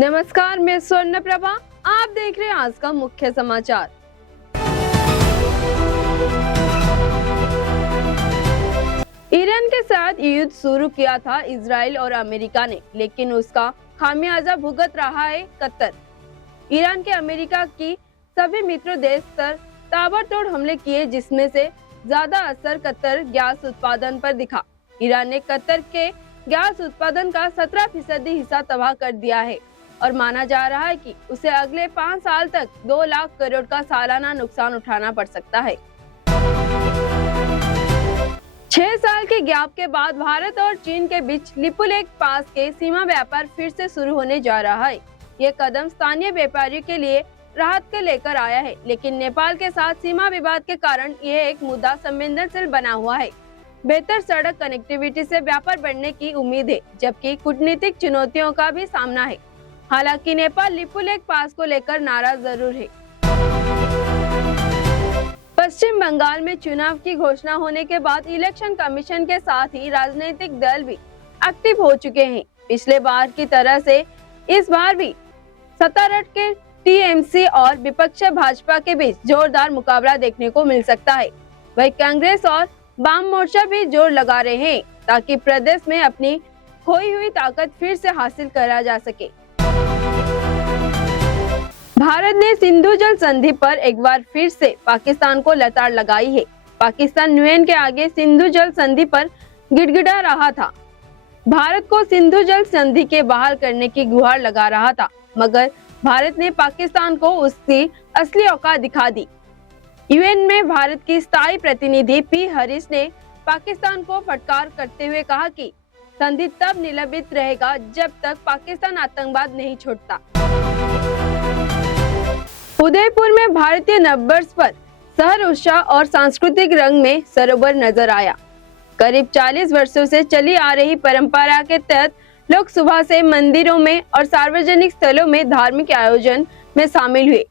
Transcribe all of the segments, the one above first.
नमस्कार, मैं स्वर्ण प्रभा। आप देख रहे हैं आज का मुख्य समाचार। ईरान के साथ युद्ध शुरू किया था इजराइल और अमेरिका ने, लेकिन उसका खामियाजा भुगत रहा है कतर। ईरान के अमेरिका की सभी मित्र देश पर ताबड़तोड़ हमले किए, जिसमें से ज्यादा असर कतर गैस उत्पादन पर दिखा। ईरान ने कतर के गैस उत्पादन का 17% हिस्सा तबाह कर दिया है और माना जा रहा है कि उसे अगले 5 साल तक 2 लाख करोड़ का सालाना नुकसान उठाना पड़ सकता है। 6 साल के गैप के बाद भारत और चीन के बीच लिपुलेख पास के सीमा व्यापार फिर से शुरू होने जा रहा है। ये कदम स्थानीय व्यापारियों के लिए राहत के लेकर आया है, लेकिन नेपाल के साथ सीमा विवाद के कारण यह एक मुद्दा संवेदनशील बना हुआ है। बेहतर सड़क कनेक्टिविटी से व्यापार बढ़ने की उम्मीद है, जबकि कूटनीतिक चुनौतियों का भी सामना है। हालांकि नेपाल लिपुलेख पास को लेकर नाराज जरूर है। पश्चिम बंगाल में चुनाव की घोषणा होने के बाद इलेक्शन कमीशन के साथ ही राजनीतिक दल भी एक्टिव हो चुके हैं। पिछले बार की तरह से इस बार भी सत्तारूढ़ के टीएमसी और विपक्ष भाजपा के बीच जोरदार मुकाबला देखने को मिल सकता है। वहीं कांग्रेस और वाम मोर्चा भी जोर लगा रहे हैं ताकि प्रदेश में अपनी खोई हुई ताकत फिर से हासिल करा जा सके। भारत ने सिंधु जल संधि पर एक बार फिर से पाकिस्तान को लताड़ लगाई है। पाकिस्तान यूएन के आगे सिंधु जल संधि पर गिड़गिड़ा रहा था। भारत को सिंधु जल संधि के बहाल करने की गुहार लगा रहा था, मगर भारत ने पाकिस्तान को उसकी असली औकात दिखा दी। यूएन में भारत की स्थायी प्रतिनिधि पी हरीश ने पाकिस्तान को फटकार करते हुए कहा कि संधि तब निलंबित रहेगा जब तक पाकिस्तान आतंकवाद नहीं छोड़ता। उदयपुर में भारतीय नववर्ष पर शहर उत्साह और सांस्कृतिक रंग में सरोवर नजर आया। करीब 40 वर्षों से चली आ रही परंपरा के तहत लोग सुबह से मंदिरों में और सार्वजनिक स्थलों में धार्मिक आयोजन में शामिल हुए।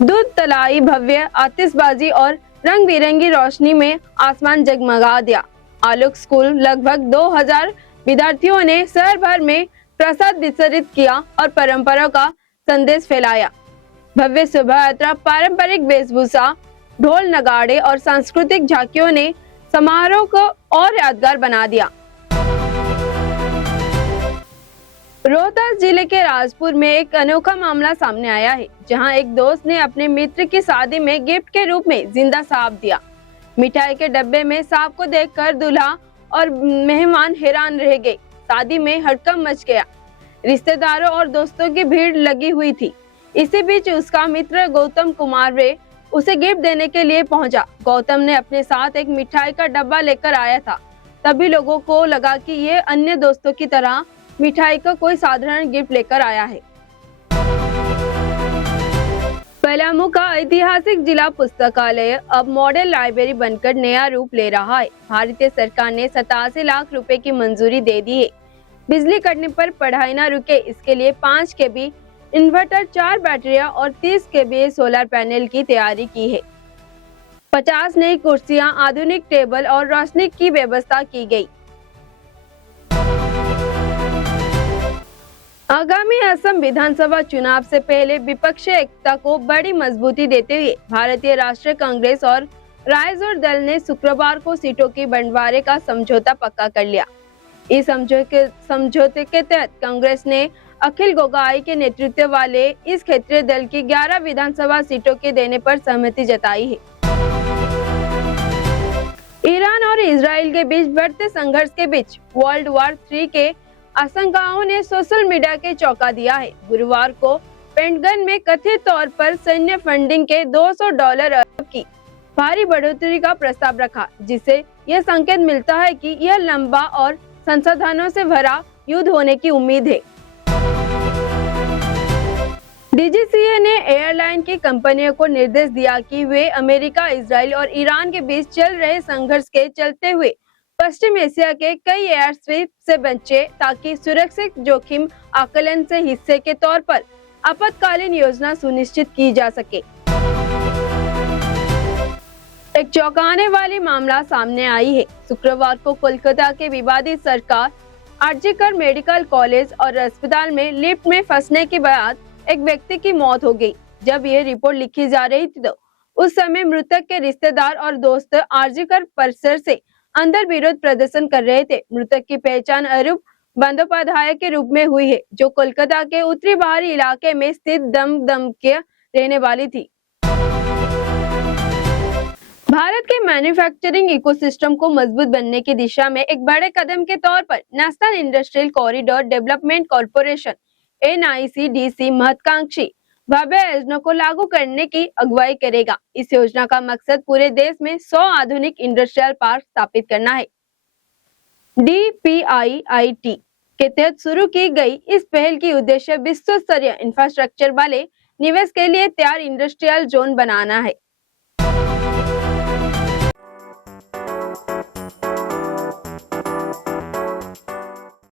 दूध तलाई, भव्य आतिशबाजी और रंग बिरंगी रोशनी में आसमान जगमगा दिया। आलोक स्कूल लगभग 2000 विद्यार्थियों ने शहर भर में प्रसाद वितरित किया और परंपरा का संदेश फैलाया। भव्य शोभा यात्रा, पारंपरिक वेशभूषा, ढोल नगाड़े और सांस्कृतिक झांकियों ने समारोह को और यादगार बना दिया। रोहतास जिले के राजपुर में एक अनोखा मामला सामने आया है, जहां एक दोस्त ने अपने मित्र की शादी में गिफ्ट के रूप में जिंदा सांप दिया। मिठाई के डब्बे में सांप को देखकर दूल्हा और मेहमान हैरान रह गए। शादी में हड़कंप मच गया। रिश्तेदारों और दोस्तों की भीड़ लगी हुई थी। इसी बीच उसका मित्र गौतम कुमार वे उसे गिफ्ट देने के लिए पहुंचा। गौतम ने अपने साथ एक मिठाई का डब्बा लेकर आया था। तभी लोगों को लगा कि ये अन्य दोस्तों की तरह मिठाई का कोई साधारण गिफ्ट लेकर आया है। पलामू का ऐतिहासिक जिला पुस्तकालय अब मॉडल लाइब्रेरी बनकर नया रूप ले रहा है। भारतीय सरकार ने 87 लाख रुपए की मंजूरी दे दी है। बिजली कटने पर पढ़ाई न रुके, इसके लिए 5 केवी इन्वर्टर, 4 बैटरियां और 30 केवी सोलर पैनल की तैयारी की है। 50 नई कुर्सियां, आधुनिक टेबल और रोशनी की व्यवस्था की गई। आगामी असम विधानसभा चुनाव से पहले विपक्षी एकता को बड़ी मजबूती देते हुए भारतीय राष्ट्रीय कांग्रेस और रायजोर दल ने शुक्रवार को सीटों की बंटवारे का समझौता पक्का कर लिया। इस समझौते के तहत कांग्रेस ने अखिल गोगोई के नेतृत्व वाले इस क्षेत्रीय दल की 11 विधानसभा सीटों के देने पर सहमति जताई है। ईरान और इजराइल के बीच बढ़ते संघर्ष के बीच वर्ल्ड वॉर 3 के आशंकाओं ने सोशल मीडिया के चौंका दिया है। गुरुवार को पेंटागन में कथित तौर पर सैन्य फंडिंग के $200 अरब की भारी बढ़ोतरी का प्रस्ताव रखा, जिससे यह संकेत मिलता है कि यह लंबा और संसाधनों से भरा युद्ध होने की उम्मीद है। डीजीसीए ने एयरलाइन की कंपनियों को निर्देश दिया कि वे अमेरिका, इजराइल और ईरान के बीच चल रहे संघर्ष के चलते हुए पश्चिम एशिया के कई एयर स्ट्रिप से बचे, ताकि सुरक्षित जोखिम आकलन से हिस्से के तौर पर आपातकालीन योजना सुनिश्चित की जा सके। एक चौंकाने वाली मामला सामने आई है। शुक्रवार को कोलकाता के विवादित सरकार आरजीकर मेडिकल कॉलेज और अस्पताल में लिफ्ट में फंसने के बाद एक व्यक्ति की मौत हो गई। जब ये रिपोर्ट लिखी जा रही थी तो उस समय मृतक के रिश्तेदार और दोस्त आरजीकर परिसर से अंदर विरोध प्रदर्शन कर रहे थे। मृतक की पहचान अरूप बंदोपाध्याय के रूप में हुई है, जो कोलकाता के उत्तरी बाहरी इलाके में स्थित दमदम के रहने वाली थी। भारत के मैन्युफैक्चरिंग इकोसिस्टम को मजबूत बनने की दिशा में एक बड़े कदम के तौर पर national industrial corridor development corporation (NICDC) महत्वाकांक्षी भव्य योजना को लागू करने की अगुवाई करेगा। इस योजना का मकसद पूरे देश में 100 आधुनिक इंडस्ट्रियल पार्क स्थापित करना है। DPIIT के तहत शुरू की गई इस पहल की उद्देश्य विश्व स्तरीय इंफ्रास्ट्रक्चर वाले निवेश के लिए तैयार इंडस्ट्रियल जोन बनाना है।